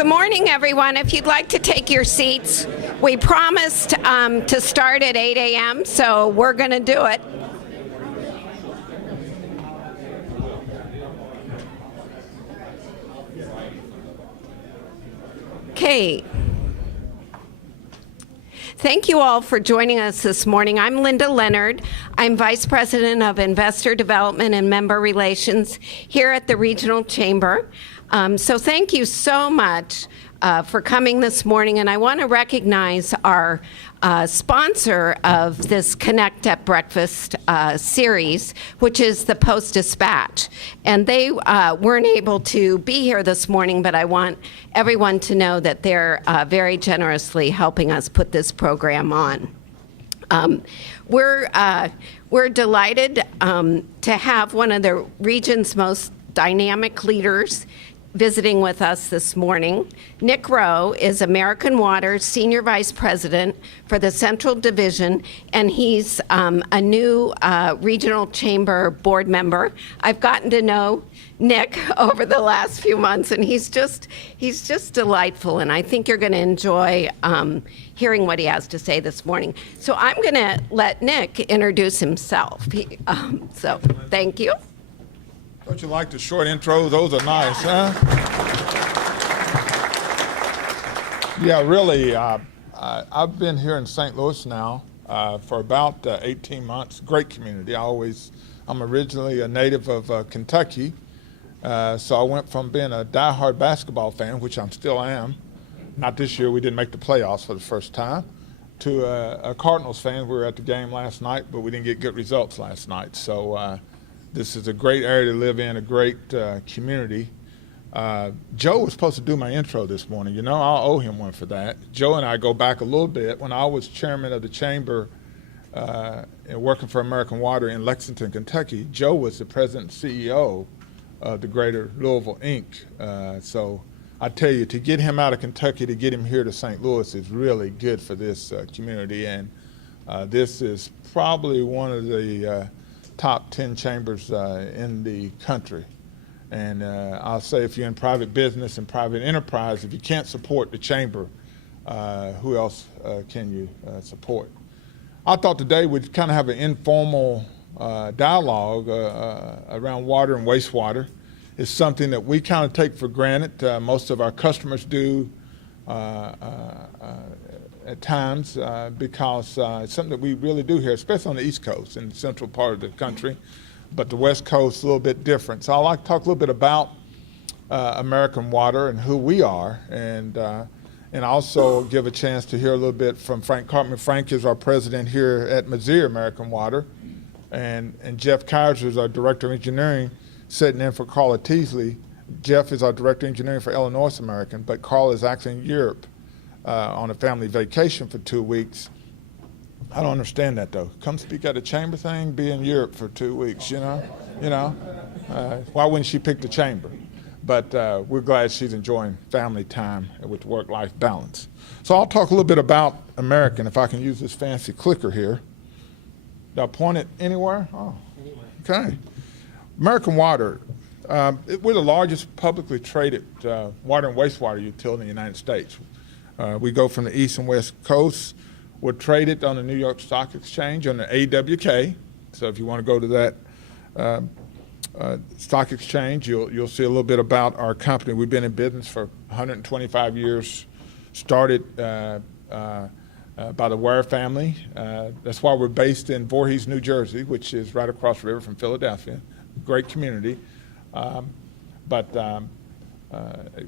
Good morning, everyone. If you'd like to take your seats, we promised to start at 8 a.m., so we're going to do it. Okay. Thank you all for joining us this morning. I'm Linda Leonard. I'm Vice President of Investor Development and Member Relations here at the Regional Chamber. So thank you so much for coming this morning, and I want to recognize our sponsor of this Connect at Breakfast series, which is the Post-Dispatch. And they weren't able to be here this morning, but I want everyone to know that they're very generously helping us put this program on. We're delighted to have one of the region's most dynamic leaders visiting with us this morning. Nick Rowe is American Water's Senior Vice President for the Central Division, and he's a new Regional Chamber board member. I've gotten to know Nick over the last few months, and he's just delightful, and I think you're going to enjoy hearing what he has to say this morning. So I'm going to let Nick introduce himself. So thank you. Don't you like the short intros? Those are nice, huh? Yeah, really, I've been here in St. Louis now for about 18 months. Great community. I'm originally a native of Kentucky, so I went from being a diehard basketball fan, which I still am, not this year, we didn't make the playoffs for the first time, to a Cardinals fan. We were at the game last night, but we didn't get good results last night. So this is a great area to live in, a great community. Joe was supposed to do my intro this morning. You know, I'll owe him one for that. Joe and I go back a little bit. When I was chairman of the chamber and working for American Water in Lexington, Kentucky, Joe was the president and CEO of the Greater Louisville, Inc. So I tell you, to get him out of Kentucky, to get him here to St. Louis is really good for this community. And this is probably one of the top 10 chambers in the country. And I'll say, if you're in private business and private enterprise, if you can't support the chamber, who else can you support? I thought today we'd kind of have an informal dialogue around water and wastewater. It's something that we kind of take for granted. Most of our customers do at times because it's something that we really do here, especially on the East Coast and the central part of the country, but the West Coast is a little bit different. So I'd like to talk a little bit about American Water and who we are, and also give a chance to hear a little bit from Frank Cartman. Frank is our president here at Missouri American Water, and Jeff Kaiser is our director of engineering, sitting in for Carla Teasley. Jeff is our director of engineering for Illinois American, but Carla is actually in Europe on a family vacation for 2 weeks. I don't understand that, though. Come speak at a chamber thing, be in Europe for 2 weeks, you know? Why wouldn't she pick the chamber? But we're glad she's enjoying family time with work-life balance. So I'll talk a little bit about American, if I can use this fancy clicker here. Did I point it anywhere? Oh, okay. American Water, we're the largest publicly traded water and wastewater utility in the United States. We go from the East and West Coast. We're traded on the New York Stock Exchange on the AWK. So if you want to go to that stock exchange, you'll see a little bit about our company. We've been in business for 125 years, started by the Ware family. That's why we're based in Voorhees, New Jersey, which is right across the river from Philadelphia. Great community.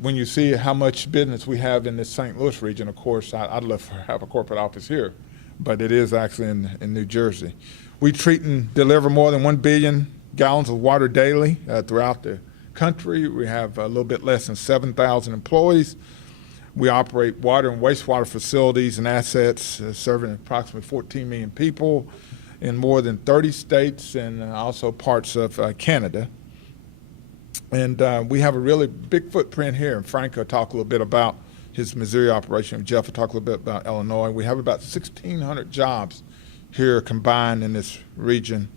When you see how much business we have in this St. Louis region, of course, I'd love to have a corporate office here, but it is actually in New Jersey. We treat and deliver more than 1 billion gallons of water daily throughout the country. We have a little bit less than 7,000 employees. We operate water and wastewater facilities and assets serving approximately 14 million people in more than 30 states and also parts of Canada. And we have a really big footprint here, and Frank will talk a little bit about his Missouri operation. Jeff will talk a little bit about Illinois. We have about 1,600 jobs here combined in this region.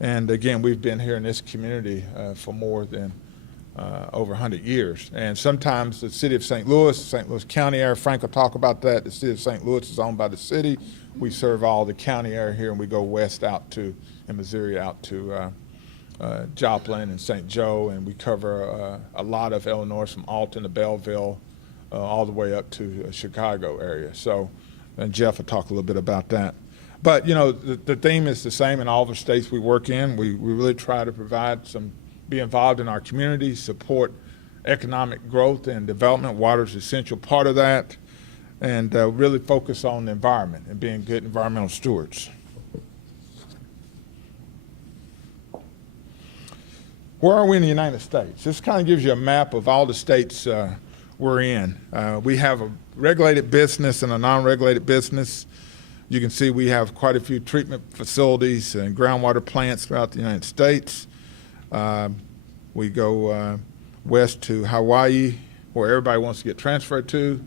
And again, we've been here in this community for more than over 100 years. And sometimes the city of St. Louis County area, Frank will talk about that. The city of St. Louis is owned by the city. We serve all the county area here, and we go west out to, in Missouri, out to Joplin and St. Joe, and we cover a lot of Illinois from Alton to Belleville, all the way up to Chicago area. So, and Jeff will talk a little bit about that. But, you know, the theme is the same in all the states we work in. We really try to provide be involved in our community, support economic growth and development. Water is an essential part of that, and really focus on the environment and being good environmental stewards. Where are we in the United States? This kind of gives you a map of all the states we're in. We have a regulated business and a non-regulated business. You can see we have quite a few treatment facilities and groundwater plants throughout the United States. We go west to Hawaii, where everybody wants to get transferred to,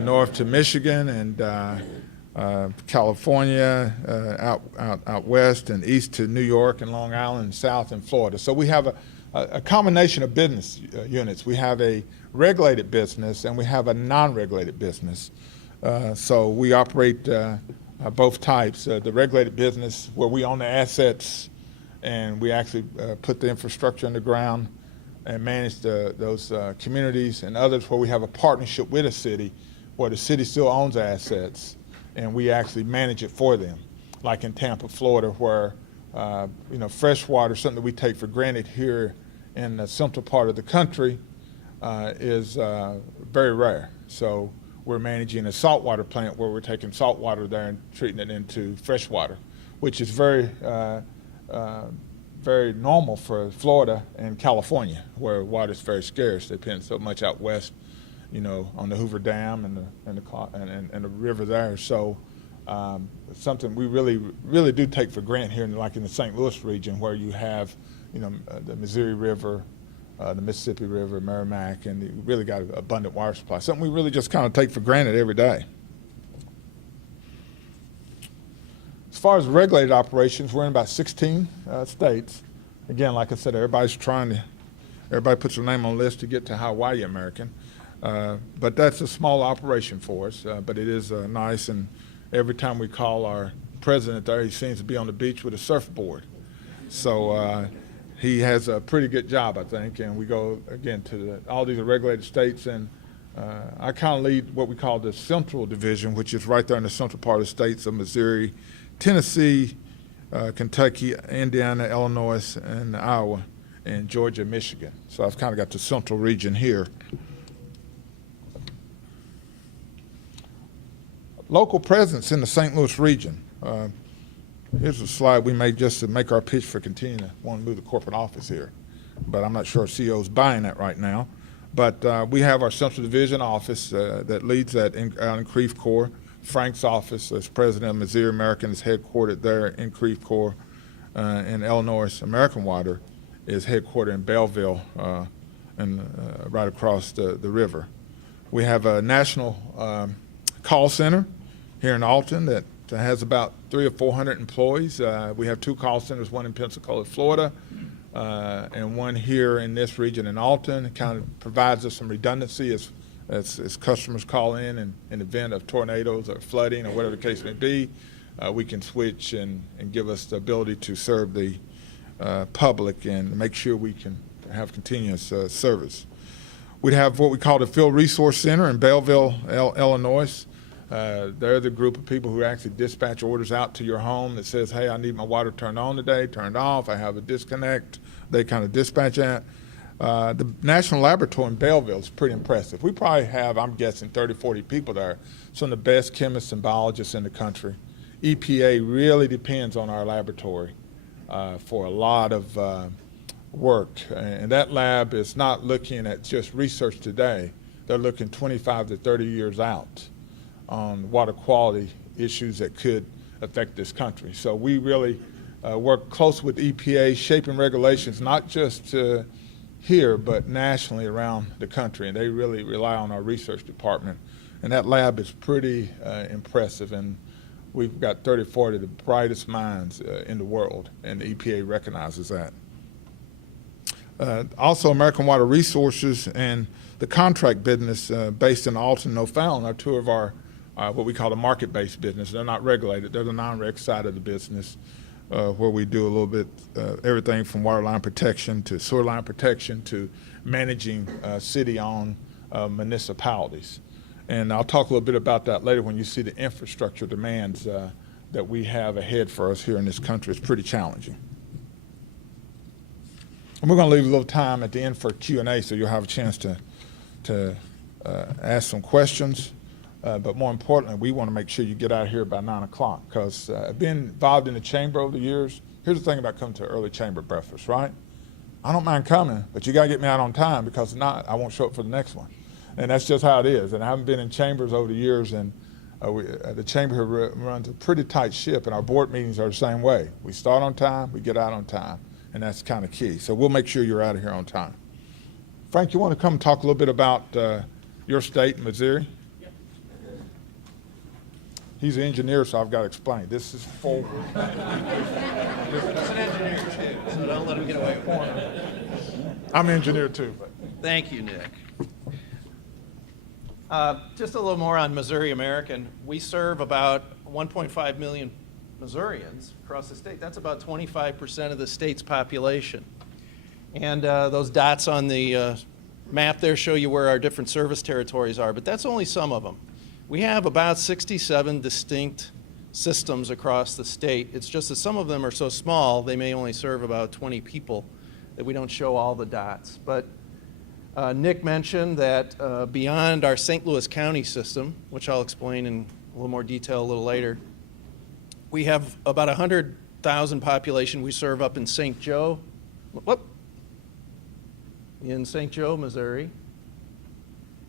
north to Michigan and California, out west, and east to New York and Long Island, and south in Florida. So we have a combination of business units. We have a regulated business and we have a non-regulated business. So we operate both types. The regulated business, where we own the assets and we actually put the infrastructure in the ground and manage those communities, and others where we have a partnership with a city, where the city still owns assets and we actually manage it for them. Like in Tampa, Florida, where you know, fresh water, something that we take for granted here in the central part of the country, is very rare. So we're managing a saltwater plant where we're taking salt water there and treating it into fresh water, which is very normal for Florida and California, where water is very scarce. They depend so much out west, you know, on the Hoover Dam and the river there. So something we really do take for granted here, like in the St. Louis region, where you have, you know, the Missouri River, the Mississippi River, Merrimack, and you really got an abundant water supply. Something we really just kind of take for granted every day. As far as regulated operations, we're in about 16 states. Again, like I said, everybody puts their name on the list to get to Hawaii American. But that's a small operation for us, but it is nice. And every time we call our president there, he seems to be on the beach with a surfboard. So he has a pretty good job, I think. And we go, again, to all these are regulated states. And I kind of lead what we call the Central Division, which is right there in the central part of the states of Missouri, Tennessee, Kentucky, Indiana, Illinois, and Iowa, and Georgia, Michigan. So I've kind of got the central region here. Local presence in the St. Louis region. Here's a slide we made just to make our pitch for continuing to want to move the corporate office here. But I'm not sure our CEO is buying that right now. But we have our Central Division office that leads that out in Creve Coeur. Frank's office as president of Missouri American is headquartered there in Creve Coeur. And Illinois American Water is headquartered in Belleville and right across the river. We have a national call center here in Alton that has about 300 or 400 employees. We have 2 call centers, one in Pensacola, Florida, and one here in this region in Alton. It kind of provides us some redundancy as customers call in the event of tornadoes or flooding or whatever the case may be. We can switch and give us the ability to serve the public and make sure we can have continuous service. We have what we call the Field Resource Center in Belleville, Illinois. They're the group of people who actually dispatch orders out to your home that says, hey, I need my water turned on today, turned off, I have a disconnect. They kind of dispatch that. The National Laboratory in Belleville is pretty impressive. We probably have, I'm guessing, 30, 40 people there, some of the best chemists and biologists in the country. EPA really depends on our laboratory for a lot of work. And that lab is not looking at just research today. They're looking 25 to 30 years out on water quality issues that could affect this country. So we really work close with EPA, shaping regulations, not just here, but nationally around the country. And they really rely on our research department. And that lab is pretty impressive. And we've got 30, 40 of the brightest minds in the world, and the EPA recognizes that. Also, American Water Resources and the contract business based in Alton and O'Fallon are two of our what we call the market-based business. They're not regulated. They're the non-reg side of the business where we do a little bit everything from water line protection to sewer line protection to managing city-owned municipalities. And I'll talk a little bit about that later when you see the infrastructure demands that we have ahead for us here in this country. It's pretty challenging. And we're going to leave a little time at the end for Q&A, so you'll have a chance to ask some questions. But more importantly, we want to make sure you get out of here by 9 o'clock, because being involved in the chamber over the years, here's the thing about coming to an early chamber breakfast, right? I don't mind coming, but you got to get me out on time, because if not, I won't show up for the next one. And that's just how it is. And I haven't been in chambers over the years, and the chamber here runs a pretty tight ship, and our board meetings are the same way. We start on time, we get out on time, and that's kind of key. So we'll make sure you're out of here on time. Frank, you want to come talk a little bit about your state, Missouri? He's an engineer, so I've got to explain. This is forward. He's an engineer too, so don't let him get away with it. I'm an engineer too. But. Thank you, Nick. Just a little more on Missouri American. We serve about 1.5 million Missourians across the state. That's about 25% of the state's population. And those dots on the map there show you where our different service territories are, but that's only some of them. We have about 67 distinct systems across the state. It's just that some of them are so small, they may only serve about 20 people, that we don't show all the dots. But Nick mentioned that beyond our St. Louis County system, which I'll explain in a little more detail a little later, we have about 100,000 population we serve up in St. Joe, Missouri,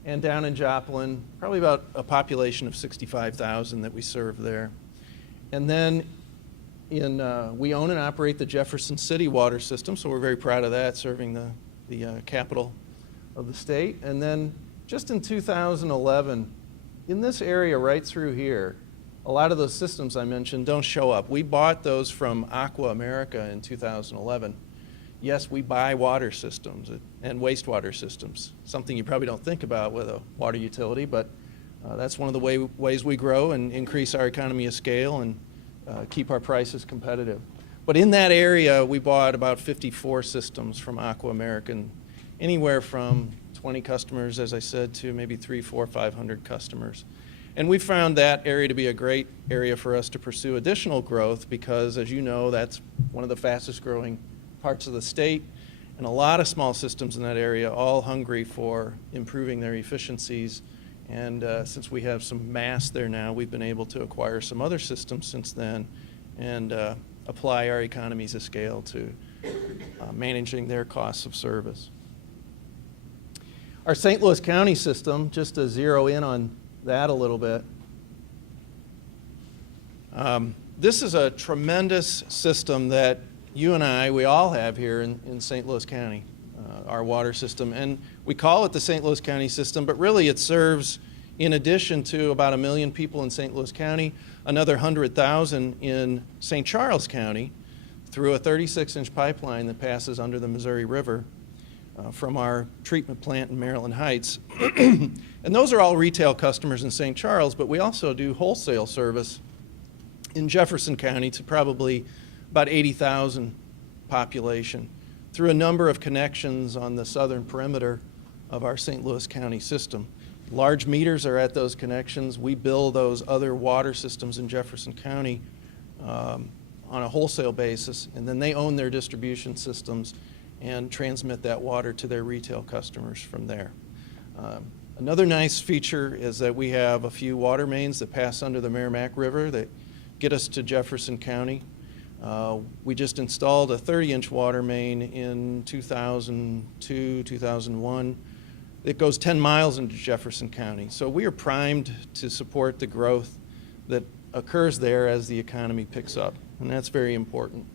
and down in Joplin, probably about a population of 65,000 that we serve there. And then we own and operate the Jefferson City water system, so we're very proud of that, serving the capital of the state. And then just in 2011, in this area right through here, a lot of those systems I mentioned don't show up. We bought those from Aqua America in 2011. Yes, we buy water systems and wastewater systems, something you probably don't think about with a water utility, but that's one of the ways we grow and increase our economy of scale and keep our prices competitive. But in that area, we bought about 54 systems from Aqua American, anywhere from 20 customers, as I said, to maybe 300, 400, 500 customers. And we found that area to be a great area for us to pursue additional growth because, as you know, that's one of the fastest growing parts of the state, and a lot of small systems in that area, all hungry for improving their efficiencies. And since we have some mass there now, we've been able to acquire some other systems since then and apply our economies of scale to managing their costs of service. Our St. Louis County system, just to zero in on that a little bit, this is a tremendous system that you and we all have here in St. Louis County, our water system. And we call it the St. Louis County system, but really it serves, in addition to about 1 million people in St. Louis County, another 100,000 in St. Charles County through a 36-inch pipeline that passes under the Missouri River from our treatment plant in Maryland Heights. And those are all retail customers in St. Charles, but we also do wholesale service in Jefferson County to probably about 80,000 population through a number of connections on the southern perimeter of our St. Louis County system. Large meters are at those connections. We bill those other water systems in Jefferson County on a wholesale basis, and then they own their distribution systems and transmit that water to their retail customers from there. Another nice feature is that we have a few water mains that pass under the Merrimack River that get us to Jefferson County. We just installed a 30-inch water main in 2002, 2001. It goes 10 miles into Jefferson County. So we are primed to support the growth that occurs there as the economy picks up. And that's very important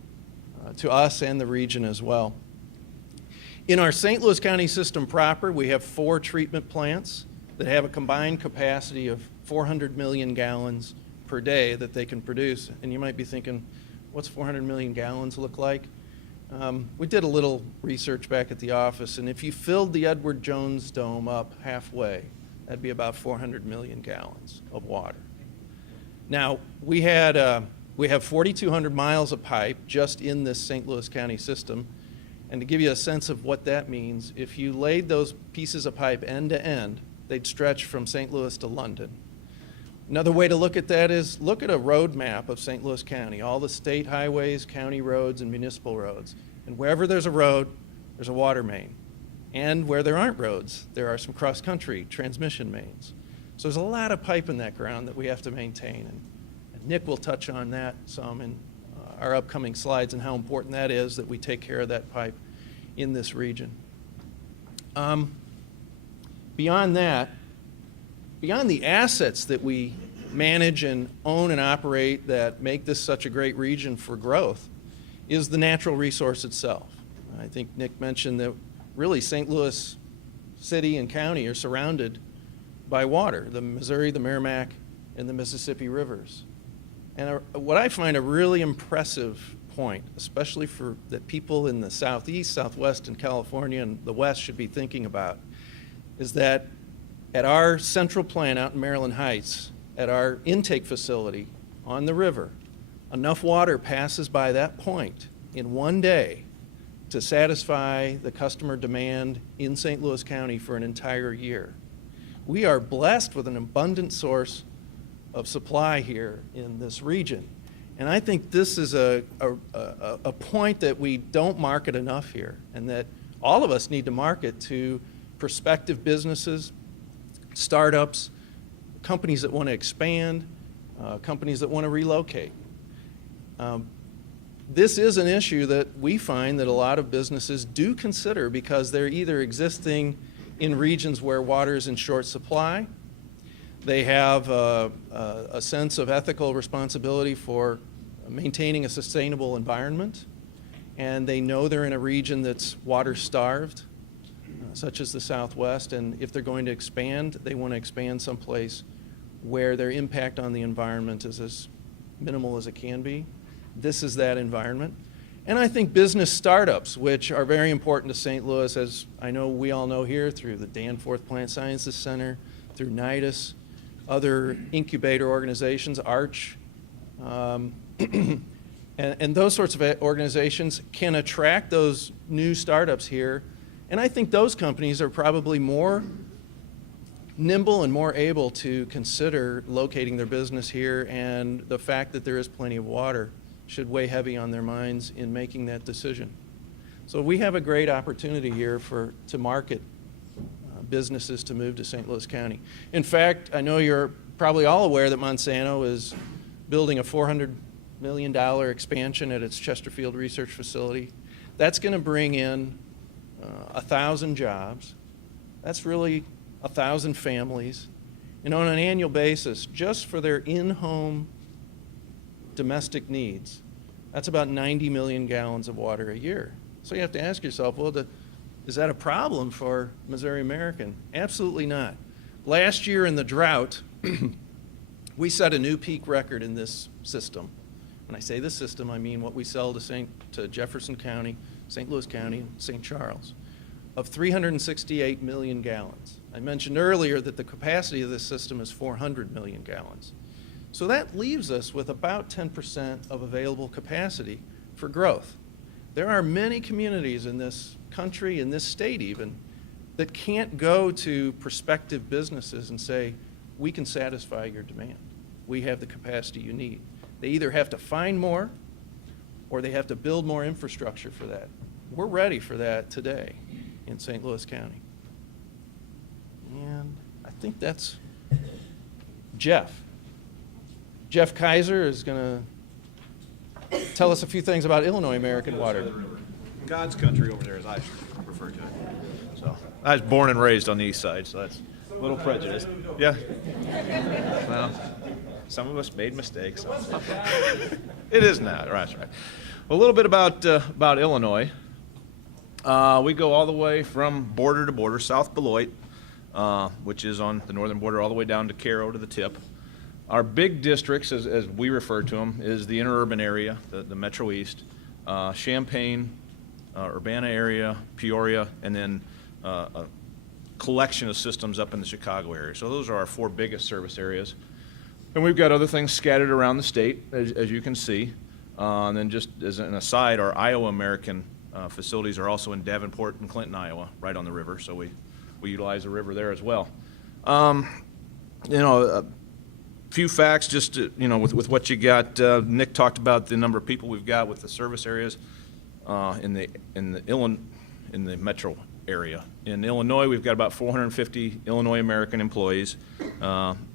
to us and the region as well. In our St. Louis County system proper, we have 4 treatment plants that have a combined capacity of 400 million gallons per day that they can produce. And you might be thinking, what's 400 million gallons look like? We did a little research back at the office, and if you filled the Edward Jones Dome up halfway, that'd be about 400 million gallons of water. Now, we have 4,200 miles of pipe just in this St. Louis County system. And to give you a sense of what that means, if you laid those pieces of pipe end to end, they'd stretch from St. Louis to London. Another way to look at that is look at a road map of St. Louis County, all the state highways, county roads, and municipal roads. And wherever there's a road, there's a water main. And where there aren't roads, there are some cross-country transmission mains. So there's a lot of pipe in that ground that we have to maintain. And Nick will touch on that some in our upcoming slides and how important that is that we take care of that pipe in this region. Beyond that, beyond the assets that we manage and own and operate that make this such a great region for growth, is the natural resource itself. I think Nick mentioned that really St. Louis City and County are surrounded by water, the Missouri, the Merrimack, and the Mississippi rivers. And what I find a really impressive point, especially for that people in the Southeast, Southwest, and California and the West should be thinking about, is that at our central plant out in Maryland Heights, at our intake facility on the river, enough water passes by that point in one day to satisfy the customer demand in St. Louis County for an entire year. We are blessed with an abundant source of supply here in this region. And I think this is a point that we don't market enough here, and that all of us need to market to prospective businesses, startups, companies that want to expand, companies that want to relocate. This is an issue that we find that a lot of businesses do consider because they're either existing in regions where water is in short supply, they have a sense of ethical responsibility for maintaining a sustainable environment, and they know they're in a region that's water-starved, such as the Southwest, and if they're going to expand, they want to expand someplace where their impact on the environment is as minimal as it can be. This is that environment. And I think business startups, which are very important to St. Louis, as I know we all know here through the Danforth Plant Sciences Center, through NIDIS, other incubator organizations, ARCH, and those sorts of organizations can attract those new startups here. And I think those companies are probably more nimble and more able to consider locating their business here, and the fact that there is plenty of water should weigh heavy on their minds in making that decision. So we have a great opportunity here to market businesses to move to St. Louis County. In fact, I know you're probably all aware that Monsanto is building a $400 million expansion at its Chesterfield research facility. That's going to bring in 1,000 jobs. That's really 1,000 families. And on an annual basis, just for their in-home domestic needs, that's about 90 million gallons of water a year. So you have to ask yourself, well, is that a problem for Missouri American? Absolutely not. Last year in the drought, we set a new peak record in this system. When I say this system, I mean what we sell to Jefferson County, St. Louis County, and St. Charles, of 368 million gallons. I mentioned earlier that the capacity of this system is 400 million gallons. So that leaves us with about 10% of available capacity for growth. There are many communities in this country, in this state even, that can't go to prospective businesses and say, we can satisfy your demand. We have the capacity you need. They either have to find more or they have to build more infrastructure for that. We're ready for that today in St. Louis County. And I think that's Jeff. Jeff Kaiser is going to tell us a few things about Illinois American Water. God's country over there, as I refer to it. So I was born and raised on the east side, so that's a little prejudiced. Yeah. Well, some of us made mistakes. So. It is not. Right, that's right. A little bit about Illinois. We go all the way from border to border, South Beloit, which is on the northern border, all the way down to Cairo to the tip. Our big districts, as we refer to them, is the interurban area, the Metro East, Champaign, Urbana area, Peoria, and then a collection of systems up in the Chicago area. So those are our 4 biggest service areas. And we've got other things scattered around the state, as you can see. And then just as an aside, our Iowa American facilities are also in Davenport and Clinton, Iowa, right on the river. So we utilize the river there as well. A few facts just to, with what you got. Nick talked about the number of people we've got with the service areas in the metro area. In Illinois, we've got about 450 Illinois American employees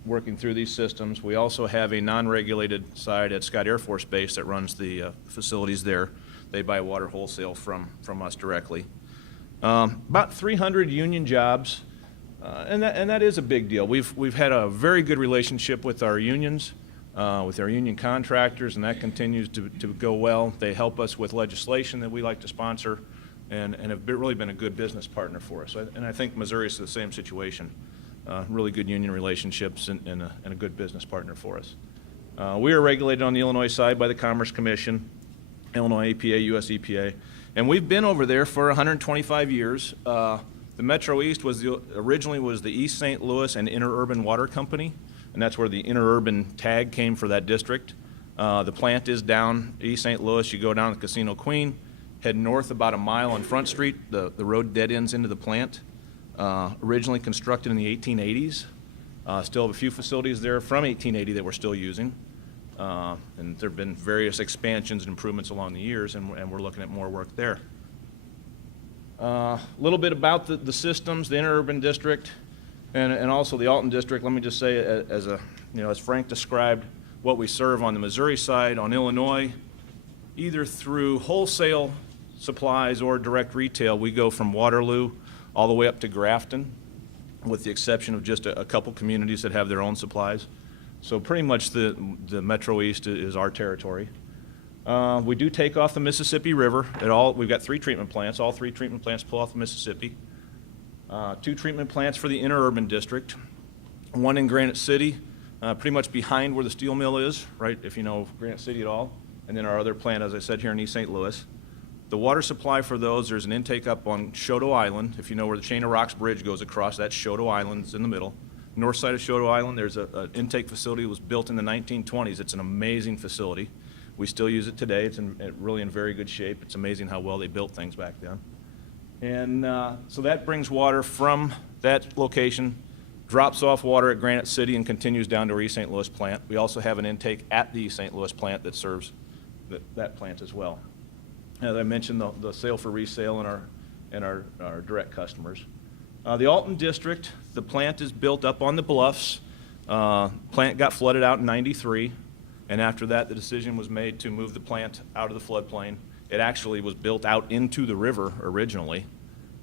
working through these systems. We also have a non-regulated side at Scott Air Force Base that runs the facilities there. They buy water wholesale from us directly. About 300 union jobs, and that is a big deal. We've had a very good relationship with our unions, with our union contractors, and that continues to go well. They help us with legislation that we like to sponsor, and have really been a good business partner for us. And I think Missouri is the same situation. Really good union relationships and a good business partner for us. We are regulated on the Illinois side by the Commerce Commission, Illinois EPA, US EPA, and we've been over there for 125 years. The Metro East originally was the East St. Louis and Interurban Water Company, and that's where the interurban tag came for that district. The plant is down East St. Louis. You go down to Casino Queen, head north about a mile on Front Street. The road dead ends into the plant. Originally constructed in the 1880s. Still have a few facilities there from 1880 that we're still using. And there have been various expansions and improvements along the years, and we're looking at more work there. A little bit about the systems, the interurban district, and also the Alton district. Let me just say, as Frank described, what we serve on the Missouri side, on Illinois, either through wholesale supplies or direct retail, we go from Waterloo all the way up to Grafton, with the exception of just a couple communities that have their own supplies. So pretty much the Metro East is our territory. We do take off the Mississippi River. We've got 3 treatment plants. All 3 treatment plants pull off the Mississippi. 2 treatment plants for the interurban district. 1 in Granite City, pretty much behind where the steel mill is, right, if you know Granite City at all. And then our other plant, as I said, here in East St. Louis. The water supply for those, there's an intake up on Shoto Island. If you know where the Chain of Rocks Bridge goes across, that's Shoto Island. It's in the middle. North side of Shoto Island, there's an intake facility that was built in the 1920s. It's an amazing facility. We still use it today. It's really in very good shape. It's amazing how well they built things back then. And so that brings water from that location, drops off water at Granite City, and continues down to our East St. Louis plant. We also have an intake at the East St. Louis plant that serves that plant as well. As I mentioned, the sale for resale and our direct customers. The Alton district, the plant is built up on the bluffs. Plant got flooded out in '93, and after that the decision was made to move the plant out of the floodplain. It actually was built out into the river originally,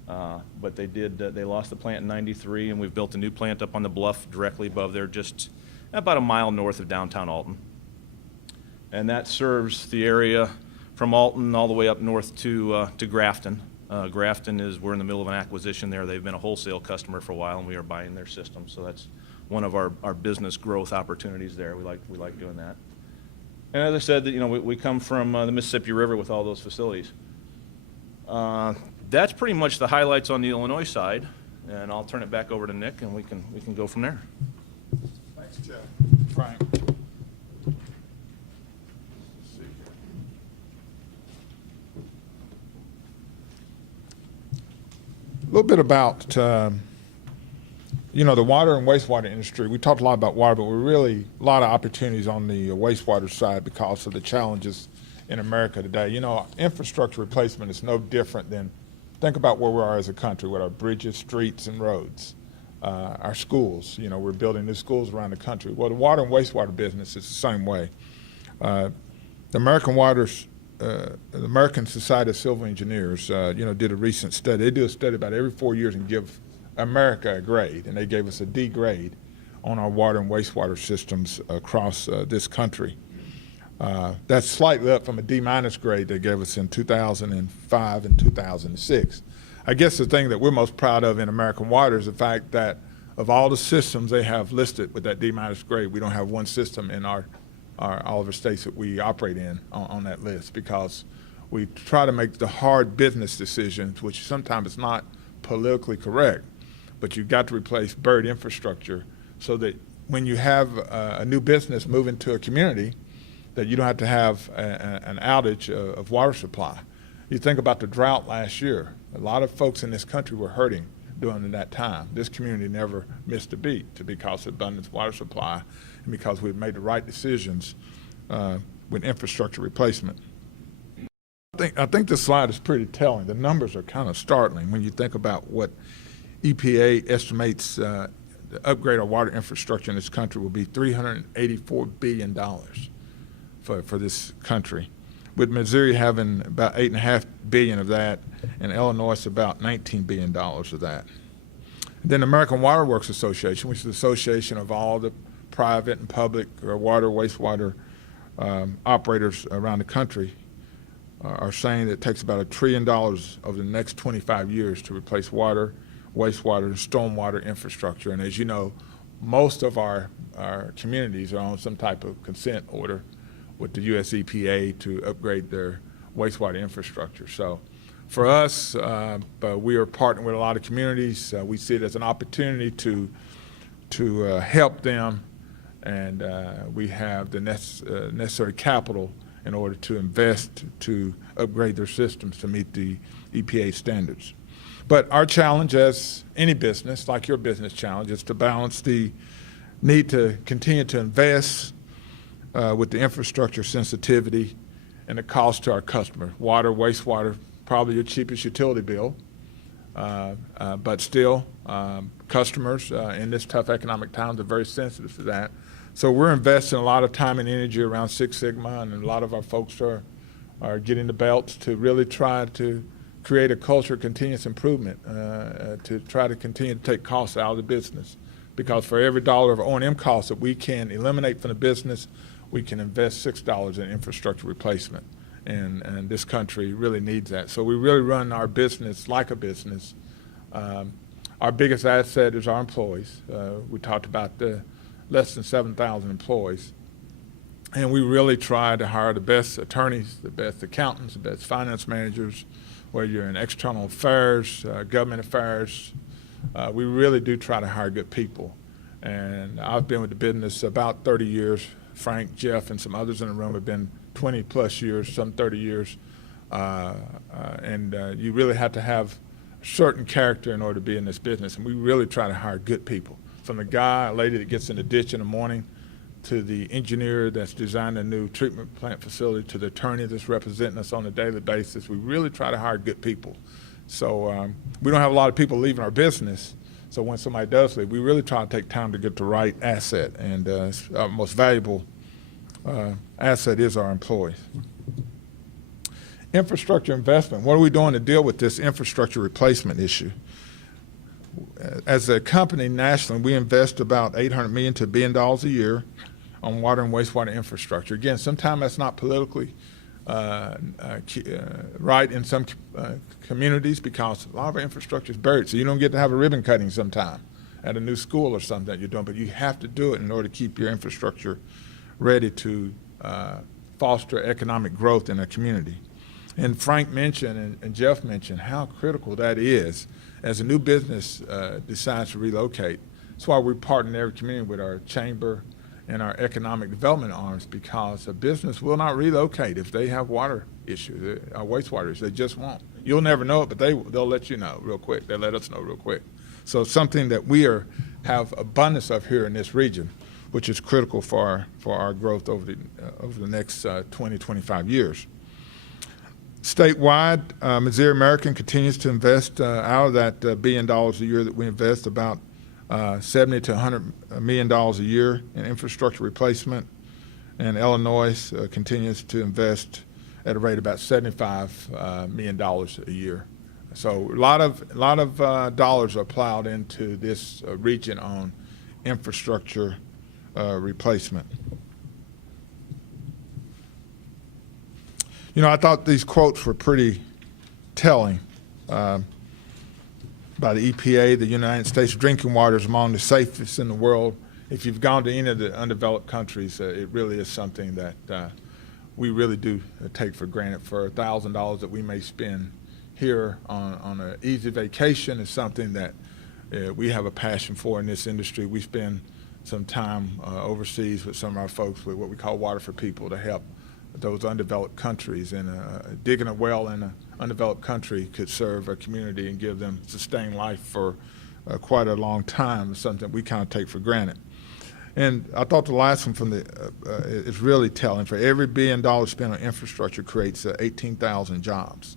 but they lost the plant in '93, and we've built a new plant up on the bluff directly above there, just about a mile north of downtown Alton. And that serves the area from Alton all the way up north to Grafton. Grafton we're in the middle of an acquisition there. They've been a wholesale customer for a while, and we are buying their system. So that's one of our business growth opportunities there. We like doing that. And as I said, we come from the Mississippi River with all those facilities. That's pretty much the highlights on the Illinois side, and I'll turn it back over to Nick, and we can go from there. Thanks, Jeff. Frank. A little bit about, the water and wastewater industry. We talked a lot about water, but we're really a lot of opportunities on the wastewater side because of the challenges in America today. Infrastructure replacement is no different than, think about where we are as a country with our bridges, streets, and roads, our schools. We're building new schools around the country. Well, the water and wastewater business is the same way. The American Society of Civil Engineers, did a recent study. They do a study about every 4 years and give America a grade, and they gave us a D grade on our water and wastewater systems across this country. That's slightly up from a D- grade they gave us in 2005 and 2006. I guess the thing that we're most proud of in American Water is the fact that of all the systems they have listed with that D- grade, we don't have one system in all of the states that we operate in on that list, because We try to make the hard business decisions, which sometimes is not politically correct, but you've got to replace buried infrastructure so that when you have a new business move into a community, that you don't have to have an outage of water supply. You think about the drought last year. A lot of folks in this country were hurting during that time. This community never missed a beat because of abundant water supply and because we've made the right decisions with infrastructure replacement. I think this slide is pretty telling. The numbers are kind of startling when you think about what EPA estimates the upgrade of water infrastructure in this country will be $384 billion for this country, with Missouri having about $8.5 billion of that, and Illinois about $19 billion of that. And then the American Water Works Association, which is the association of all the private and public water, wastewater operators around the country, are saying that it takes about $1 trillion over the next 25 years to replace water, wastewater, and stormwater infrastructure. And as you know, most of our communities are on some type of consent order with the US EPA to upgrade their wastewater infrastructure. So for us, we are partnering with a lot of communities. We see it as an opportunity to help them, and we have the necessary capital in order to invest to upgrade their systems to meet the EPA standards. But our challenge as any business, like your business challenge, is to balance the need to continue to invest with the infrastructure sensitivity and the cost to our customer. Water, wastewater, probably your cheapest utility bill, but still customers in this tough economic times are very sensitive to that. So we're investing a lot of time and energy around Six Sigma, and a lot of our folks are getting the belts to really try to create a culture of continuous improvement to try to continue to take costs out of the business. Because for every dollar of O&M costs that we can eliminate from the business, we can invest $6 in infrastructure replacement. And this country really needs that. So we really run our business like a business. Our biggest asset is our employees. We talked about the less than 7,000 employees. And we really try to hire the best attorneys, the best accountants, the best finance managers, whether you're in external affairs, government affairs. We really do try to hire good people. And I've been with the business about 30 years. Frank, Jeff, and some others in the room have been 20 plus years, some 30 years. You really have to have a certain character in order to be in this business. And we really try to hire good people. From the guy, a lady that gets in the ditch in the morning, to the engineer that's designed a new treatment plant facility, to the attorney that's representing us on a daily basis. We really try to hire good people. So we don't have a lot of people leaving our business. So when somebody does leave, we really try to take time to get the right asset. And our most valuable asset is our employees. Infrastructure investment. What are we doing to deal with this infrastructure replacement issue? As a company nationally, we invest about $800 million to $1 billion a year on water and wastewater infrastructure. Again, sometimes that's not politically right in some communities because a lot of our infrastructure is buried. So you don't get to have a ribbon cutting sometime at a new school or something that you're doing, but you have to do it in order to keep your infrastructure ready to foster economic growth in a community. And Frank mentioned and Jeff mentioned how critical that is as a new business decides to relocate. That's why we partner in every community with our chamber and our economic development arms, because a business will not relocate if they have water issues, wastewater issues. They just won't. You'll never know it, but they'll let you know real quick. They'll let us know real quick. So it's something that we have abundance of here in this region, which is critical for our growth over the next 20, 25 years. Statewide, Missouri American continues to invest out of that $1 billion a year that we invest, about $70 to $100 million a year in infrastructure replacement. And Illinois continues to invest at a rate of about $75 million a year. So a lot of dollars are plowed into this region on infrastructure replacement. You know, I thought these quotes were pretty telling. By the EPA, the United States drinking water is among the safest in the world. If you've gone to any of the undeveloped countries, it really is something that we really do take for granted. For $1,000 that we may spend here on an easy vacation is something that we have a passion for in this industry. We spend some time overseas with some of our folks with what we call Water for People to help those undeveloped countries. And digging a well in an undeveloped country could serve a community and give them sustained life for quite a long time. It's something we kind of take for granted. And I thought the last one from is really telling. For every $1 billion spent on infrastructure creates 18,000 jobs.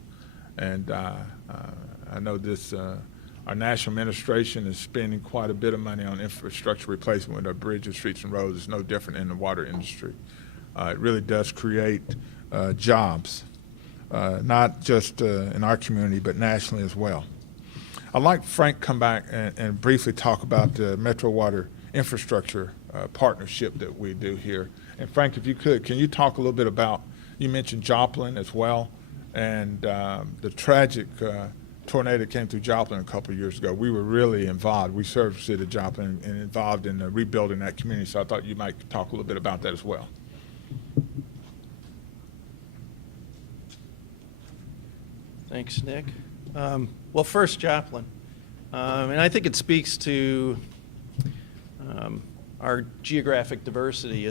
And I know this, our national administration is spending quite a bit of money on infrastructure replacement with our bridges, streets, and roads. It's no different in the water industry. It really does create jobs, not just in our community, but nationally as well. I'd like Frank come back and briefly talk about the Metro Water infrastructure partnership that we do here. And Frank, if you could, can you talk a little bit about, you mentioned Joplin as well, and the tragic tornado came through Joplin a couple of years ago. We were really involved. We served the city of Joplin and involved in rebuilding that community, so I thought you might talk a little bit about that as well. Thanks, Nick. Well, first, Joplin. And I think it speaks to our geographic diversity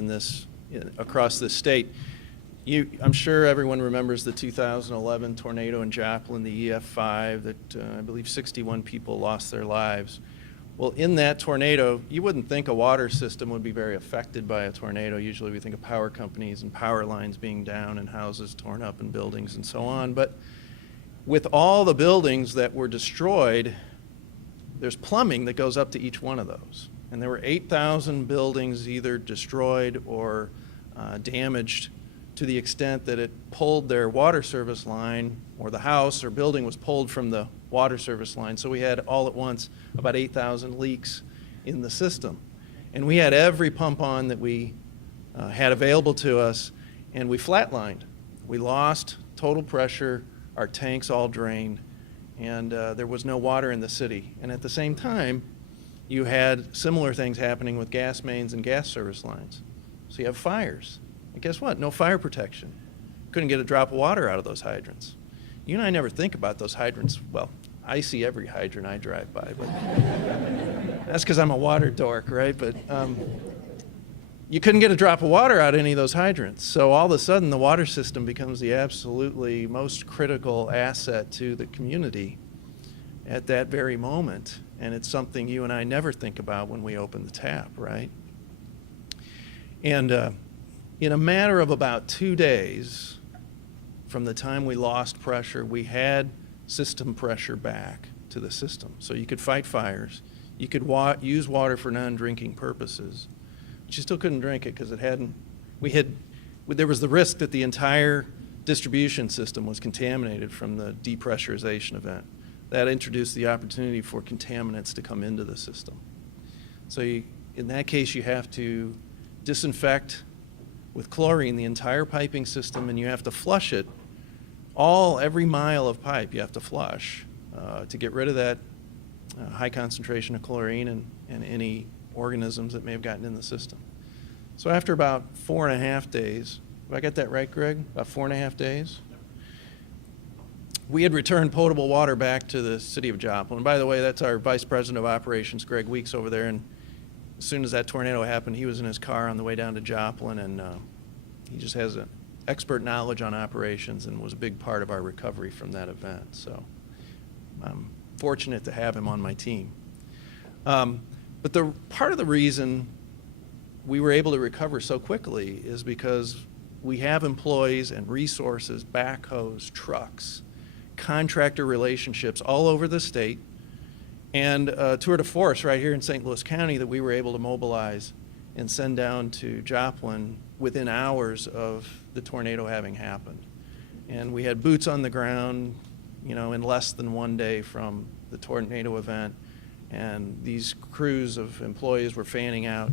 across this state. I'm sure everyone remembers the 2011 tornado in Joplin, the EF5, that I believe 61 people lost their lives. Well, in that tornado, you wouldn't think a water system would be very affected by a tornado. Usually we think of power companies and power lines being down and houses torn up and buildings and so on. But with all the buildings that were destroyed, there's plumbing that goes up to each one of those. And there were 8,000 buildings either destroyed or damaged to the extent that it pulled their water service line, or the house or building was pulled from the water service line. So we had all at once about 8,000 leaks in the system. And we had every pump on that we had available to us, and we flatlined. We lost total pressure, our tanks all drained, and there was no water in the city. And at the same time, you had similar things happening with gas mains and gas service lines. So you have fires. And guess what? No fire protection. Couldn't get a drop of water out of those hydrants. You and I never think about those hydrants. Well, I see every hydrant I drive by, but that's because I'm a water dork, right? But you couldn't get a drop of water out of any of those hydrants. So all of a sudden, the water system becomes the absolutely most critical asset to the community at that very moment. And it's something you and I never think about when we open the tap, right? And in a matter of about 2 days from the time we lost pressure, we had system pressure back to the system. So you could fight fires. You could use water for non-drinking purposes. But you still couldn't drink it because there was the risk that the entire distribution system was contaminated from the depressurization event. That introduced the opportunity for contaminants to come into the system. So in that case, you have to disinfect with chlorine the entire piping system, and you have to flush it every mile of pipe you have to flush to get rid of that high concentration of chlorine and any organisms that may have gotten in the system. So after about 4.5 days, have I got that right, Greg? About 4.5 days? We had returned potable water back to the city of Joplin. And by the way, that's our Vice President of Operations, Greg Weeks, over there. And as soon as that tornado happened, he was in his car on the way down to Joplin, and he just has an expert knowledge on operations and was a big part of our recovery from that event. So I'm fortunate to have him on my team. But part of the reason we were able to recover so quickly is because we have employees and resources, backhoes, trucks, contractor relationships all over the state, and a tour de force right here in St. Louis County that we were able to mobilize and send down to Joplin within hours of the tornado having happened. And we had boots on the ground, in less than 1 day from the tornado event, and these crews of employees were fanning out,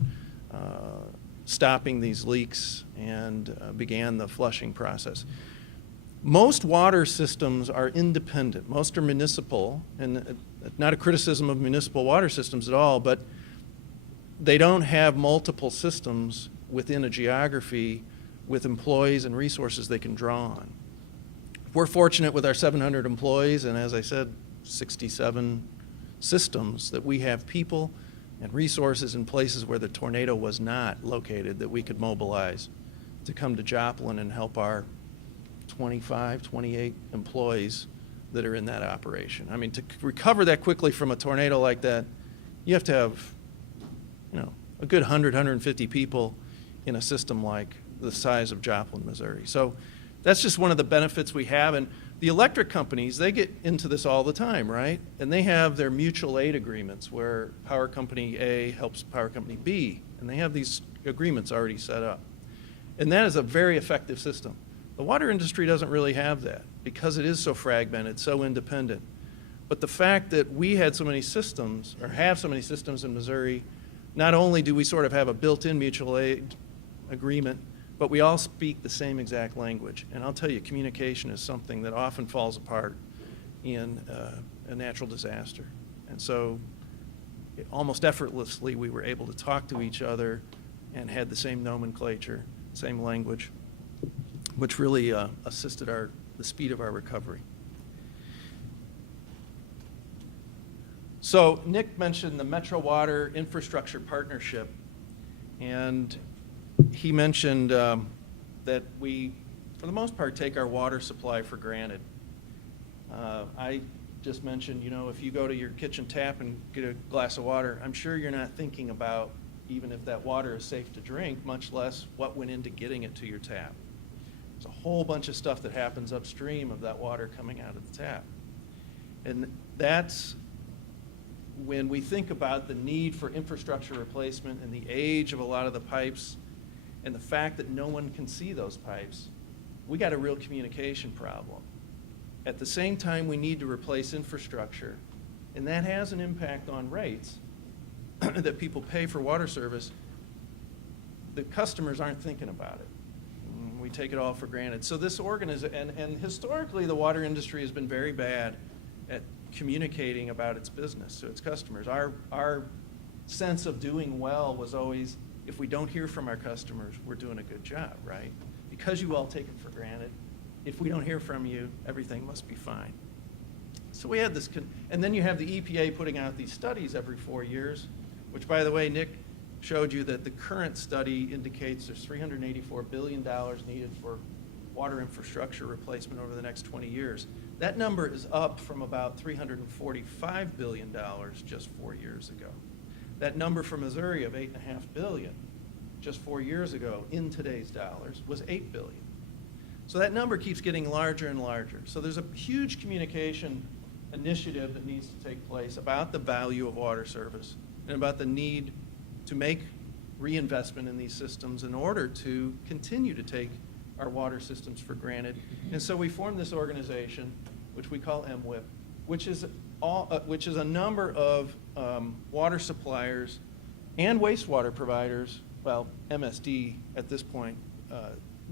stopping these leaks, and began the flushing process. Most water systems are independent. Most are municipal, and not a criticism of municipal water systems at all, but they don't have multiple systems within a geography with employees and resources they can draw on. We're fortunate with our 700 employees and, as I said, 67 systems that we have people and resources in places where the tornado was not located that we could mobilize to come to Joplin and help our 25, 28 employees that are in that operation. I mean, to recover that quickly from a tornado like that, you have to have, a good 100, 150 people in a system like the size of Joplin, Missouri. So that's just one of the benefits we have. And the electric companies, they get into this all the time, right? And they have their mutual aid agreements where power company A helps power company B, and they have these agreements already set up. And that is a very effective system. The water industry doesn't really have that because it is so fragmented, so independent. But the fact that we had so many systems, or have so many systems in Missouri, not only do we sort of have a built-in mutual aid agreement, but we all speak the same exact language. And I'll tell you, communication is something that often falls apart in a natural disaster. And so almost effortlessly, we were able to talk to each other and had the same nomenclature, same language, which really assisted the speed of our recovery. So Nick mentioned the Metro Water Infrastructure Partnership, and he mentioned that we, for the most part, take our water supply for granted. I just mentioned, if you go to your kitchen tap and get a glass of water, I'm sure you're not thinking about even if that water is safe to drink, much less what went into getting it to your tap. There's a whole bunch of stuff that happens upstream of that water coming out of the tap. And that's when we think about the need for infrastructure replacement and the age of a lot of the pipes and the fact that no one can see those pipes, we got a real communication problem. At the same time, we need to replace infrastructure, and that has an impact on rates that people pay for water service. The customers aren't thinking about it. We take it all for granted. So this organization, and historically the water industry has been very bad at communicating about its business to its customers. Our sense of doing well was always, if we don't hear from our customers, we're doing a good job, right? Because you all take it for granted, if we don't hear from you, everything must be fine. So we had this, and then you have the EPA putting out these studies every 4 years, which, by the way, Nick showed you that the current study indicates there's $384 billion needed for water infrastructure replacement over the next 20 years. That number is up from about $345 billion just 4 years ago. That number for Missouri of $8.5 billion just 4 years ago in today's dollars was $8 billion. So that number keeps getting larger and larger. So there's a huge communication initiative that needs to take place about the value of water service and about the need to make reinvestment in these systems in order to continue to take our water systems for granted. And so we formed this organization, which we call MWIP, which is a number of water suppliers and wastewater providers, well, MSD at this point,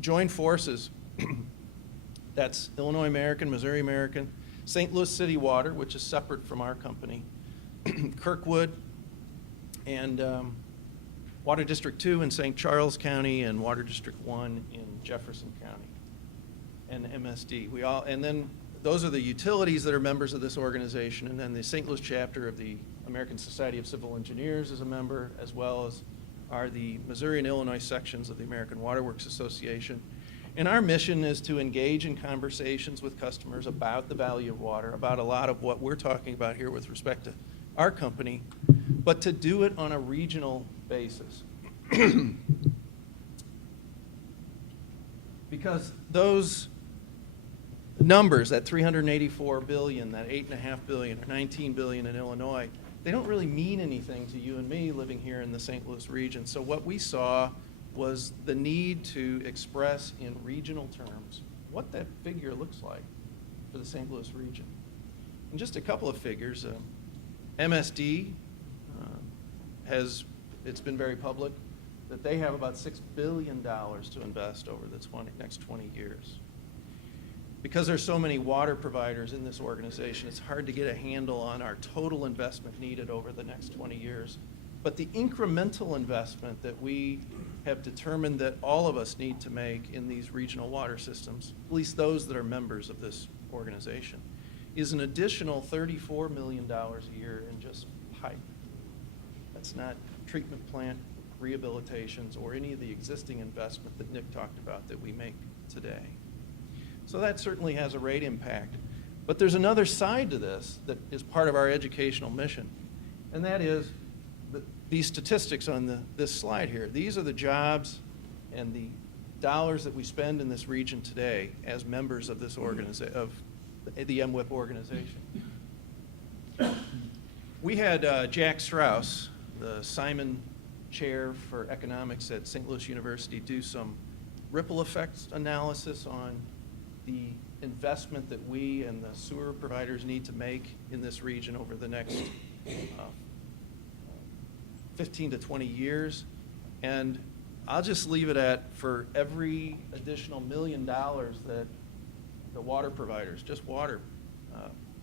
join forces. That's Illinois American, Missouri American, St. Louis City Water, which is separate from our company, Kirkwood, and Water District 2 in St. Charles County, and Water District 1 in Jefferson County, and MSD. And then those are the utilities that are members of this organization, and then the St. Louis chapter of the American Society of Civil Engineers is a member, as well as are the Missouri and Illinois sections of the American Water Works Association. And our mission is to engage in conversations with customers about the value of water, about a lot of what we're talking about here with respect to our company, but to do it on a regional basis. Because those numbers, that $384 billion, that $8.5 billion, or $19 billion in Illinois, they don't really mean anything to you and me living here in the St. Louis region. So what we saw was the need to express in regional terms what that figure looks like for the St. Louis region. And just a couple of figures. MSD it's been very public that they have about $6 billion to invest over the next 20 years. Because there's so many water providers in this organization, it's hard to get a handle on our total investment needed over the next 20 years. But the incremental investment that we have determined that all of us need to make in these regional water systems, at least those that are members of this organization, is an additional $34 million a year in just pipe. That's not treatment plant rehabilitations or any of the existing investment that Nick talked about that we make today. So that certainly has a rate impact. But there's another side to this that is part of our educational mission, and that is these statistics on this slide here. These are the jobs and the dollars that we spend in this region today as members of this of the MWIP organization. We had Jack Strauss, the Simon Chair for Economics at St. Louis University, do some ripple effects analysis on the investment that we and the sewer providers need to make in this region over the next 15 to 20 years. And I'll just leave it at, for every additional $1 million that the water providers, just water,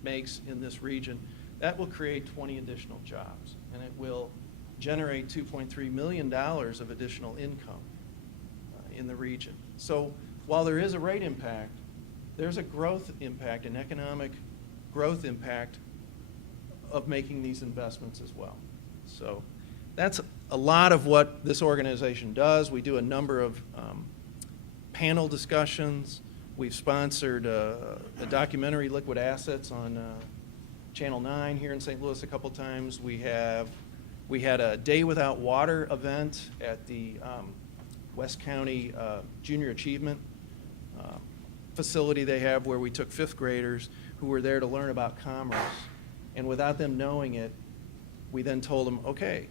makes in this region, that will create 20 additional jobs. And it will generate $2.3 million of additional income in the region. So while there is a rate impact, there's a growth impact, an economic growth impact of making these investments as well. So that's a lot of what this organization does. We do a number of panel discussions. We've sponsored a documentary, Liquid Assets, on Channel 9 here in St. Louis a couple times. We had a Day Without Water event at the West County Junior Achievement facility they have, where we took 5th graders who were there to learn about commerce. And without them knowing it, we then told them, okay,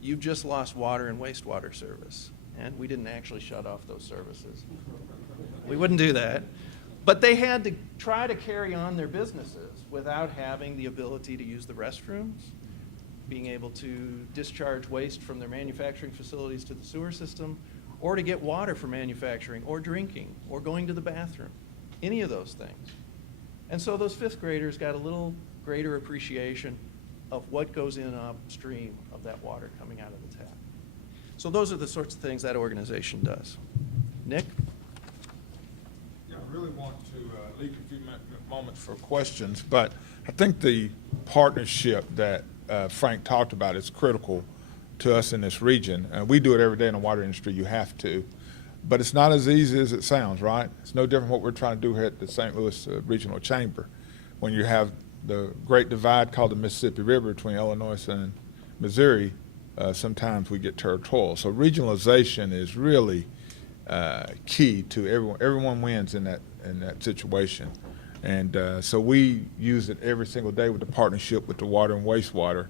you've just lost water and wastewater service. And we didn't actually shut off those services. We wouldn't do that. But they had to try to carry on their businesses without having the ability to use the restrooms, being able to discharge waste from their manufacturing facilities to the sewer system, or to get water for manufacturing, or drinking, or going to the bathroom, any of those things. And so those 5th graders got a little greater appreciation of what goes in upstream of that water coming out of the tap. So those are the sorts of things that organization does. Nick? Yeah, I really want to leave a few moments for questions, but I think the partnership that Frank talked about is critical to us in this region. We do it every day in the water industry. You have to. But it's not as easy as it sounds, right? It's no different what we're trying to do here at the St. Louis Regional Chamber. When you have the great divide called the Mississippi River between Illinois and Missouri, sometimes we get territorial. So regionalization is really key to everyone. Everyone wins in that situation. And so we use it every single day with the partnership with the water and wastewater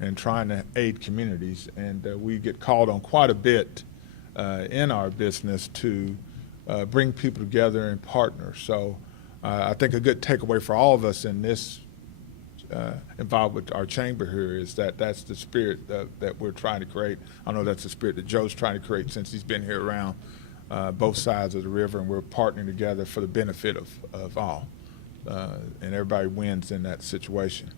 and trying to aid communities. And we get called on quite a bit in our business to bring people together and partner. So I think a good takeaway for all of us in this involved with our chamber here is that that's the spirit that we're trying to create. I know that's the spirit that Joe's trying to create since he's been here around both sides of the river, and we're partnering together for the benefit of all. And everybody wins in that situation.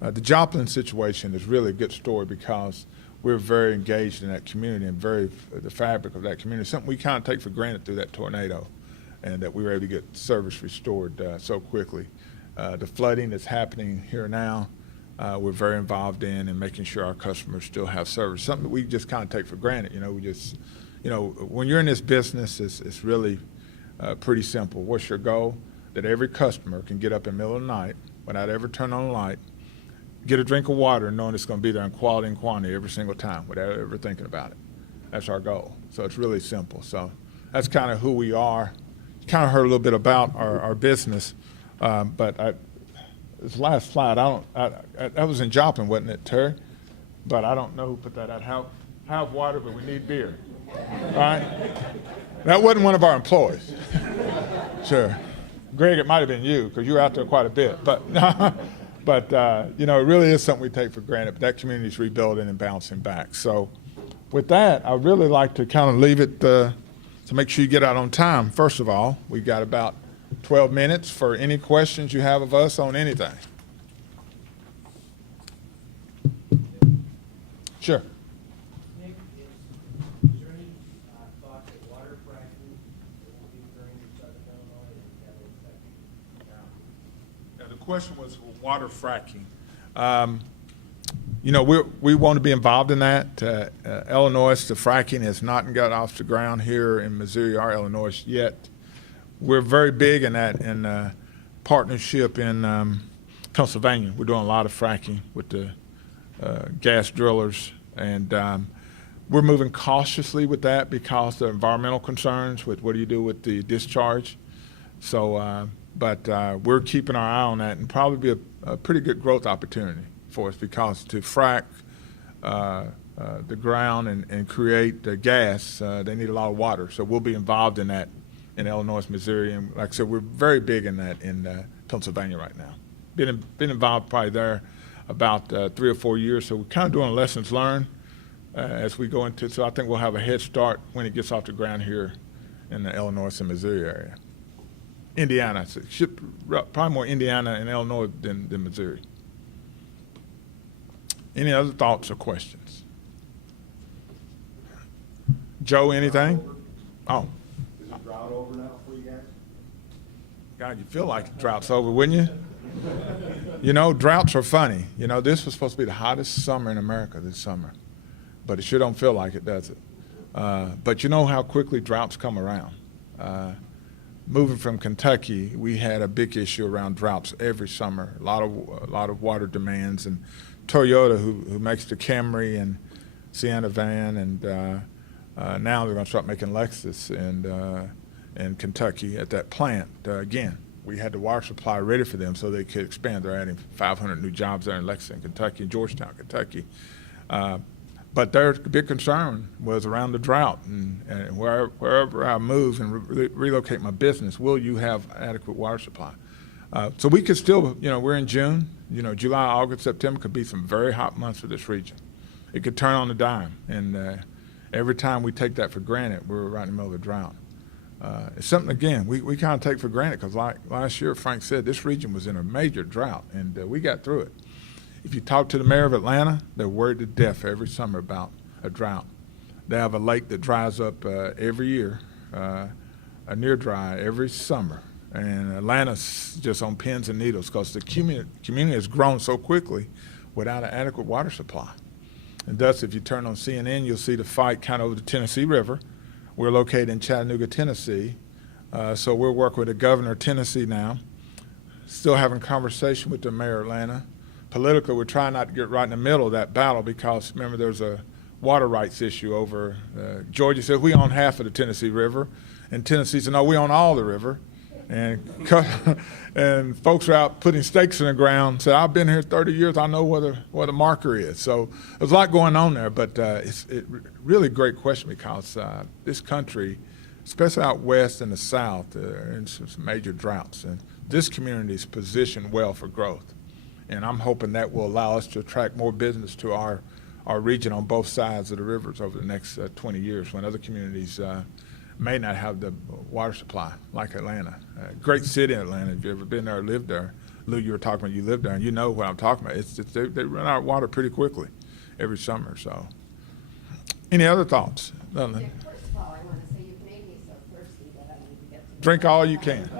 The Joplin situation is really a good story because we're very engaged in that community and the fabric of that community, something we kind of take for granted through that tornado, and that we were able to get service restored so quickly. The flooding that's happening here now, we're very involved in and making sure our customers still have service, something that we just kind of take for granted. When you're in this business, it's really pretty simple. What's your goal? That every customer can get up in the middle of the night without ever turning on a light, get a drink of water knowing it's going to be there in quality and quantity every single time without ever thinking about it. That's our goal. So it's really simple. So that's kind of who we are. You kind of heard a little bit about our business, but this last slide, that was in Joplin, wasn't it, Terry? But I don't know who put that out. Have water, but we need beer. All right? That wasn't one of our employees. Sure. Greg, it might have been you because you were out there quite a bit. But it really is something we take for granted. But that community's rebuilding and bouncing back. So with that, I'd really like to kind of leave it to make sure you get out on time. First of all, we've got about 12 minutes for any questions you have of us on anything. Sure. Nick, is there any thought that water fracking will be occurring in southern Illinois and that will affect the ground? Yeah, the question was water fracking. You know, we want to be involved in that. Illinois, the fracking has not got off the ground here in Missouri or Illinois yet. We're very big in that in partnership in Pennsylvania. We're doing a lot of fracking with the gas drillers, and we're moving cautiously with that because of environmental concerns with what do you do with the discharge. So, but we're keeping our eye on that, and probably be a pretty good growth opportunity for us, because to frack the ground and create the gas, they need a lot of water. So we'll be involved in that in Illinois, Missouri, and like I said, we're very big in that in Pennsylvania right now. Been involved probably there about 3 or 4 years, so we're kind of doing lessons learned as we go into. So I think we'll have a head start when it gets off the ground here in the Illinois and Missouri area. Indiana, so probably more Indiana and Illinois than Missouri. Any other thoughts or questions? Joe, anything? Oh. Is the drought over now for you guys? God, you feel like the drought's over, wouldn't you? You know, droughts are funny. You know, this was supposed to be the hottest summer in America this summer, but it sure don't feel like it, does it? But you know how quickly droughts come around. Moving from Kentucky, we had a big issue around droughts every summer. A lot of water demands, and Toyota, who makes the Camry and Sienna van, and now they're going to start making Lexus in Kentucky at that plant. Again, we had the water supply ready for them so they could expand. They're adding 500 new jobs there in Lexington, Kentucky, and Georgetown, Kentucky. But their big concern was around the drought, and wherever I move and relocate my business, will you have adequate water supply? So we could still, you know, we're in June. You know, July, August, September could be some very hot months for this region. It could turn on a dime, and every time we take that for granted, we're right in the middle of a drought. It's something, again, we kind of take for granted, because like last year, Frank said, this region was in a major drought, and we got through it. If you talk to the mayor of Atlanta, they're worried to death every summer about a drought. They have a lake that dries up every year, a near dry every summer. And Atlanta's just on pins and needles because the community has grown so quickly without an adequate water supply. And thus, if you turn on CNN, you'll see the fight kind of over the Tennessee River. We're located in Chattanooga, Tennessee. So we're working with the governor of Tennessee now, still having conversation with the mayor of Atlanta. Politically, we're trying not to get right in the middle of that battle, because remember, there's a water rights issue over, Georgia says we own half of the Tennessee River, and Tennessee said, no, we own all the river. And folks are out putting stakes in the ground, said, I've been here 30 years, I know where the marker is. So there's a lot going on there, but it's really great question, because this country, especially out west and the south, are in some major droughts, and this community is positioned well for growth. And I'm hoping that will allow us to attract more business to our region on both sides of the rivers over the next 20 years, when other communities may not have the water supply like Atlanta. Great city, Atlanta. If you've ever been there or lived there, Lou, you were talking about you lived there, and you know what I'm talking about. They run out of water pretty quickly every summer. So, any other thoughts? Yeah, first of all, I want to say you've made me so thirsty that I need to get to Drink all you can. And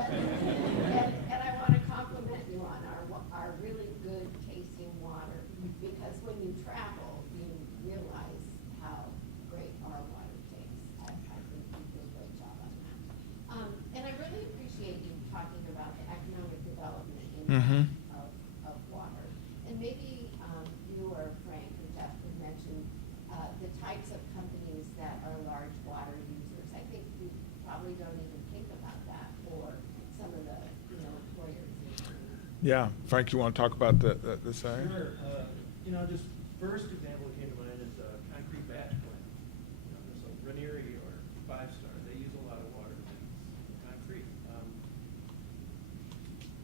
I want to compliment you on our really good tasting water, because when you travel, you realize how great our water tastes. I think you do a great job on that. And I really appreciate you talking about the economic development impact of water. And maybe you or Frank or Jeff could mention the types of companies that are large water users. I think we probably don't even think about that for some of the, employers. Yeah, Frank, you want to talk about this area? Sure. Just first example that came to mind is a concrete batch plant. There's a Ranieri or 5-Star. They use a lot of water in concrete.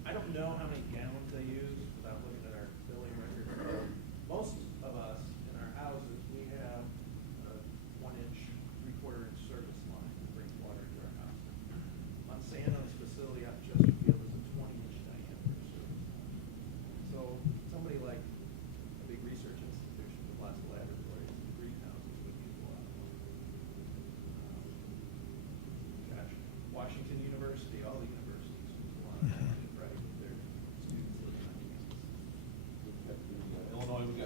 I don't know how many gallons they use without looking at our billing records. Most of us in our houses, we have a 1-inch, 3/4-inch service line that brings water to our house. Monsanto's facility out in Chesterfield is a 20-inch diameter service line. So somebody like a big research institution with lots of laboratories,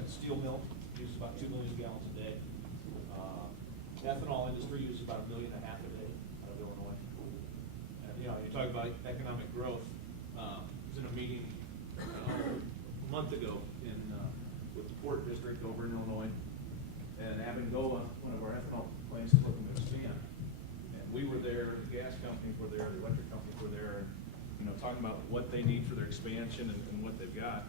steel mill uses about 2 million gallons a day. Ethanol industry uses about 1.5 million a day out of Illinois. And, you know, you talk about economic growth. I was in a meeting a month ago with the Port District over in Illinois, and Abengoa, one of our ethanol plants, is looking to expand. And we were there, the gas companies were there, the electric companies were there, you know, talking about what they need for their expansion and what they've got.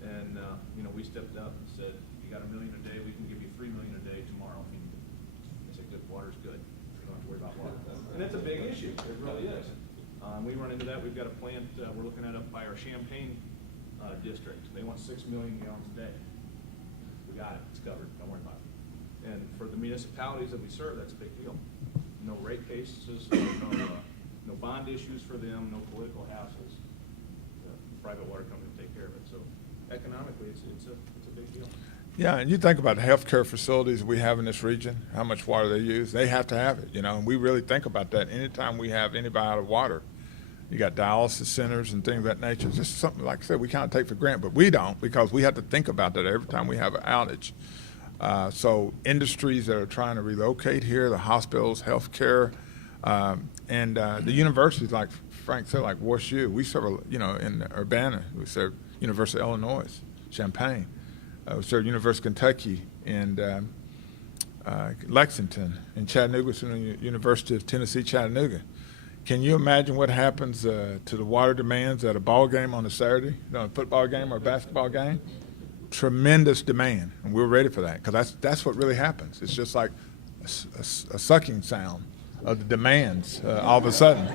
And, you know, we stepped up and said, you got 1 million a day, we can give you 3 million a day tomorrow. They said, good, water's good. You don't have to worry about water. And that's a big issue, it really is. We run into that. We've got a plant we're looking at up by our Champaign district. They want 6 million gallons a day. We got it. It's covered. Don't worry about it. And for the municipalities that we serve, that's a big deal. No rate cases, no bond issues for them, no political hassles. The private water company will take care of it. So economically, it's a big deal. Yeah, and you think about the healthcare facilities we have in this region, how much water they use. They have to have it, you know, and we really think about that. Anytime we have anybody out of water, you got dialysis centers and things of that nature. It's just something, like I said, we kind of take for granted, but we don't, because we have to think about that every time we have an outage. So industries that are trying to relocate here, the hospitals, healthcare, and the universities, like Frank said, like WashU, we serve, you know, in Urbana, we serve University of Illinois, Champaign. We serve University of Kentucky and Lexington, and Chattanooga, University of Tennessee, Chattanooga. Can you imagine what happens to the water demands at a ball game on a Saturday, you know, a football game or a basketball game? Tremendous demand, and we're ready for that, because that's what really happens. It's just like a sucking sound of the demands all of a sudden,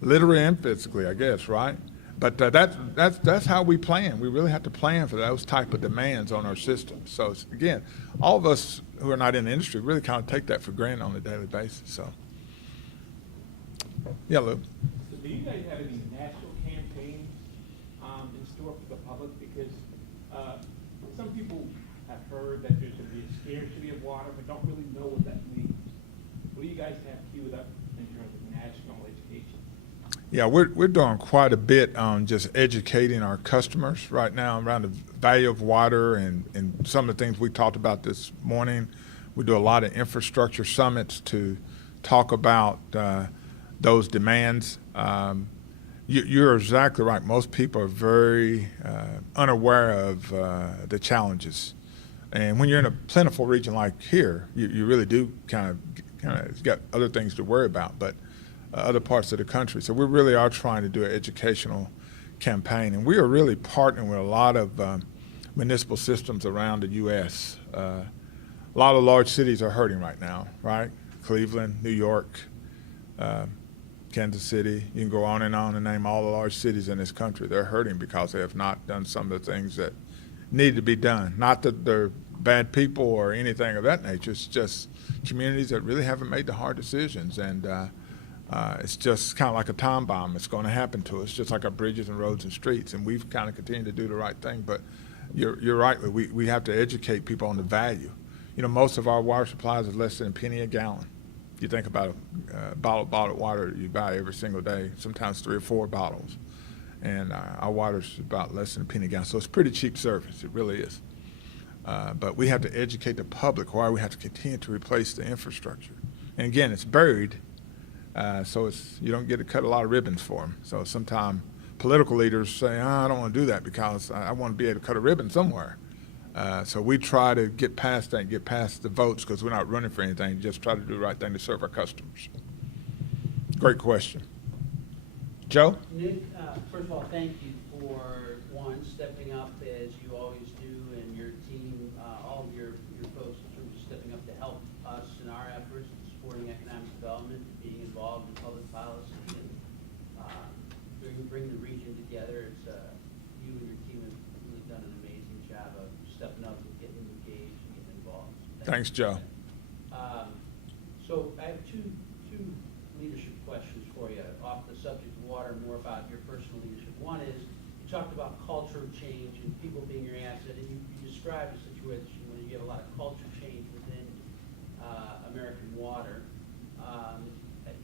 literally and physically, I guess, right? But that's how we plan. We really have to plan for those type of demands on our system. So again, all of us who are not in the industry really kind of take that for granted on a daily basis. So, yeah, Lou. So do you guys have any national campaigns in store for the public? Because some people have heard that there's going to be a scarcity of water, but don't really know what that means. What do you guys have queued up in terms of national education? Yeah, we're doing quite a bit on just educating our customers right now around the value of water and some of the things we talked about this morning. We do a lot of infrastructure summits to talk about those demands. You're exactly right. Most people are very unaware of the challenges. And when you're in a plentiful region like here, you really do kind of got other things to worry about. But other parts of the country. So we really are trying to do an educational campaign. And we are really partnering with a lot of municipal systems around the U.S. A lot of large cities are hurting right now, right? Cleveland, New York, Kansas City. You can go on and name all the large cities in this country. They're hurting because they have not done some of the things that need to be done. Not that they're bad people or anything of that nature. It's just communities that really haven't made the hard decisions. And it's just kind of like a time bomb. It's going to happen to us, just like our bridges and roads and streets. And we've kind of continued to do the right thing. But you're right. We have to educate people on the value. You know, most of our water supplies is less than a penny a gallon. You think about a bottled water you buy every single day, sometimes 3 or 4 bottles. And our water's about less than a penny a gallon. So it's pretty cheap service. It really is. But we have to educate the public why we have to continue to replace the infrastructure. And again, it's buried. So you don't get to cut a lot of ribbons for them. So sometimes political leaders say, I don't want to do that because I want to be able to cut a ribbon somewhere. So we try to get past that and get past the votes because we're not running for anything, just try to do the right thing to serve our customers. Great question. Joe? Nick, first of all, thank you for, one, stepping up as you always do, and your team, all of your folks in terms of stepping up to help us in our efforts in supporting economic development, being involved in public policy, and bring the region together. It's you and your team have really done an amazing job of stepping up and getting engaged and getting involved. Thanks, Joe. So I have two leadership questions for you off the subject of water, more about your personal leadership. One is, you talked about culture change and people being your asset, and you described a situation where you have a lot of culture change within American Water.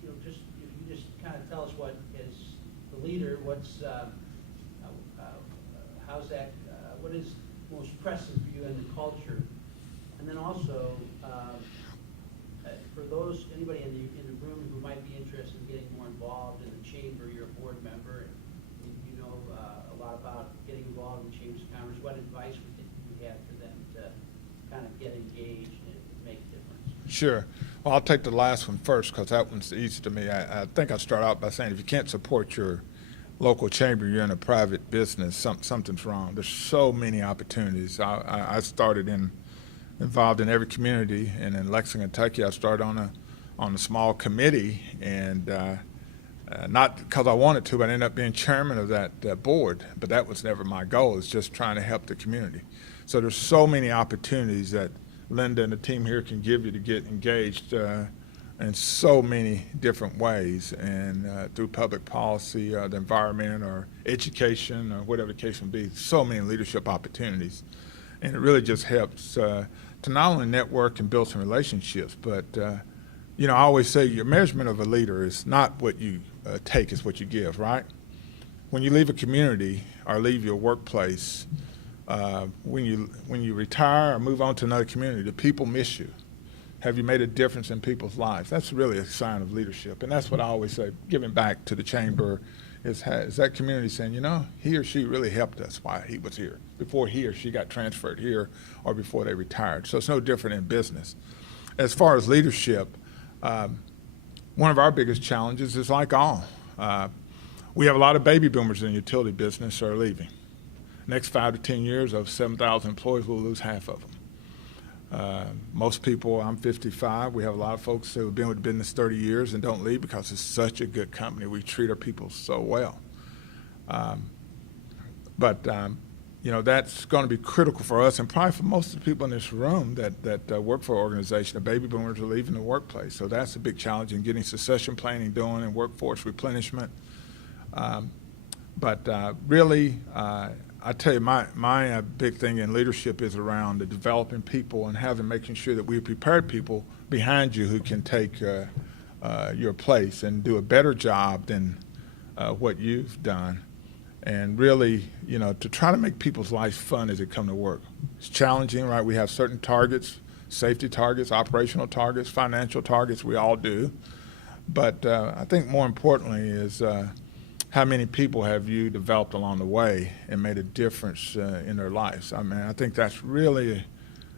You know, just if you just kind of tell us what, as the leader, what's how's that what is most pressing for you in the culture? And then also, for those, anybody in the room who might be interested in getting more involved in the chamber, you're a board member, and you know a lot about getting involved in chambers of commerce, what advice would you have for them to kind of get engaged and make a difference? Sure. Well, I'll take the last one first because that one's easy to me. I think I'll start out by saying if you can't support your local chamber, you're in a private business, something's wrong. There's so many opportunities. I started involved in every community, and in Lexington, Kentucky, I started on a small committee, and not because I wanted to, but I ended up being chairman of that board. But that was never my goal. It's just trying to help the community. So there's so many opportunities that Linda and the team here can give you to get engaged in so many different ways, and through public policy, the environment, or education, or whatever the case may be. So many leadership opportunities, and it really just helps to not only network and build some relationships, but I always say your measurement of a leader is not what you take, it's what you give, right? When you leave a community or leave your workplace, when you retire or move on to another community, the people miss you. Have you made a difference in people's lives? That's really a sign of leadership, and that's what I always say, giving back to the chamber is that community saying, he or she really helped us while he was here, before he or she got transferred here or before they retired. So it's no different in business. As far as leadership, one of our biggest challenges is like all. We have a lot of baby boomers in the utility business are leaving. Next 5 to 10 years, of 7,000 employees, we'll lose half of them. Most people, I'm 55, we have a lot of folks who have been with the business 30 years and don't leave because it's such a good company. We treat our people so well. But that's going to be critical for us, and probably for most of the people in this room that work for our organization. The baby boomers are leaving the workplace, so that's a big challenge in getting succession planning done and workforce replenishment. Really, I tell you, my big thing in leadership is around the developing people and making sure that we prepare people behind you who can take your place and do a better job than what you've done. And really, to try to make people's lives fun as they come to work. It's challenging, right? We have certain targets, safety targets, operational targets, financial targets, we all do. But I think more importantly is how many people have you developed along the way and made a difference in their lives? I think that's really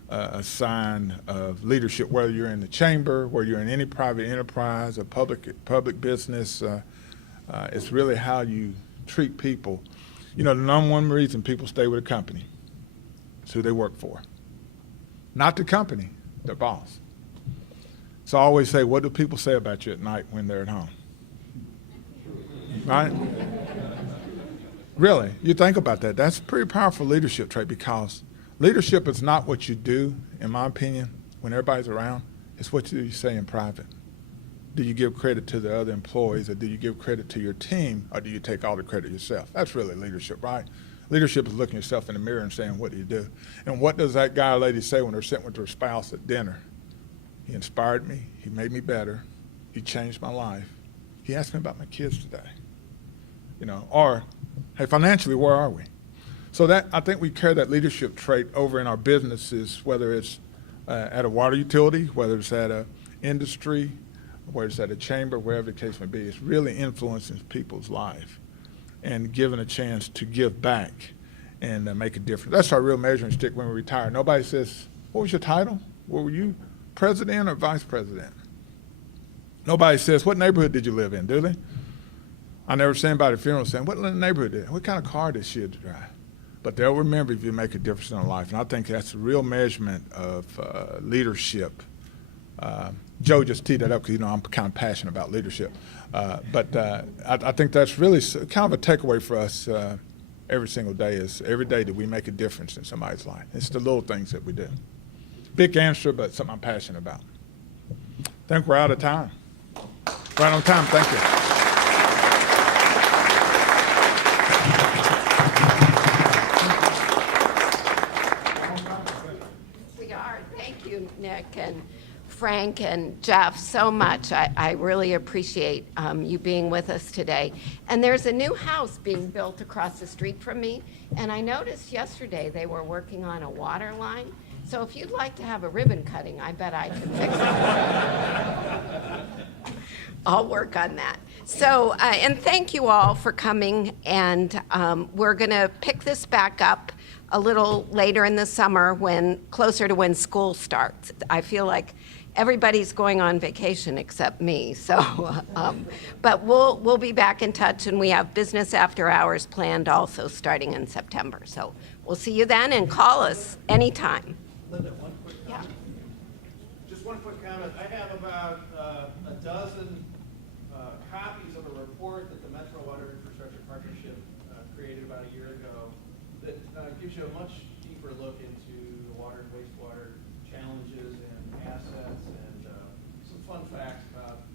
a sign of leadership, whether you're in the chamber, whether you're in any private enterprise, a public business. It's really how you treat people. The number one reason people stay with a company is who they work for. Not the company, their boss. So I always say, what do people say about you at night when they're at home? Right? Really, you think about that. That's a pretty powerful leadership trait, because leadership is not what you do, in my opinion, when everybody's around. It's what you say in private. Do you give credit to the other employees, or do you give credit to your team, or do you take all the credit yourself? That's really leadership, right? Leadership is looking yourself in the mirror and saying, what do you do? And what does that guy or lady say when they're sitting with their spouse at dinner? He inspired me. He made me better. He changed my life. He asked me about my kids today. Or, hey, financially, where are we? So that, I think we carry that leadership trait over in our businesses, whether it's at a water utility, whether it's at an industry, whether it's at a chamber, wherever the case may be. It's really influencing people's life and giving a chance to give back and make a difference. That's our real measuring stick when we retire. Nobody says, what was your title? Were you president or vice president? Nobody says, what neighborhood did you live in, do they? I never see anybody at a funeral saying, what neighborhood did? What kind of car did she drive? But they'll remember if you make a difference in their life. And I think that's a real measurement of leadership. Joe just teed that up because, I'm kind of passionate about leadership. But I think that's really kind of a takeaway for us every single day is every day that we make a difference in somebody's life. It's the little things that we do. Big answer, but something I'm passionate about. I think we're out of time. Right on time. Thank you. We are. Thank you, Nick. And Frank and Jeff so much. I really appreciate you being with us today. And there's a new house being built across the street from me, and I noticed yesterday they were working on a water line. So if you'd like to have a ribbon cutting, I bet I can fix it. I'll work on that. So, and thank you all for coming, and we're going to pick this back up a little later in the summer, closer to when school starts. I feel like everybody's going on vacation except me, so, but we'll be back in touch, and we have business after hours planned also starting in September. So we'll see you then, and call us anytime. Linda, one quick Yeah. comment. Just one quick comment. I have about a dozen copies of a report that the Metro Water Infrastructure Partnership created about a year ago that gives you a much deeper look into the water and wastewater challenges and assets and some fun facts about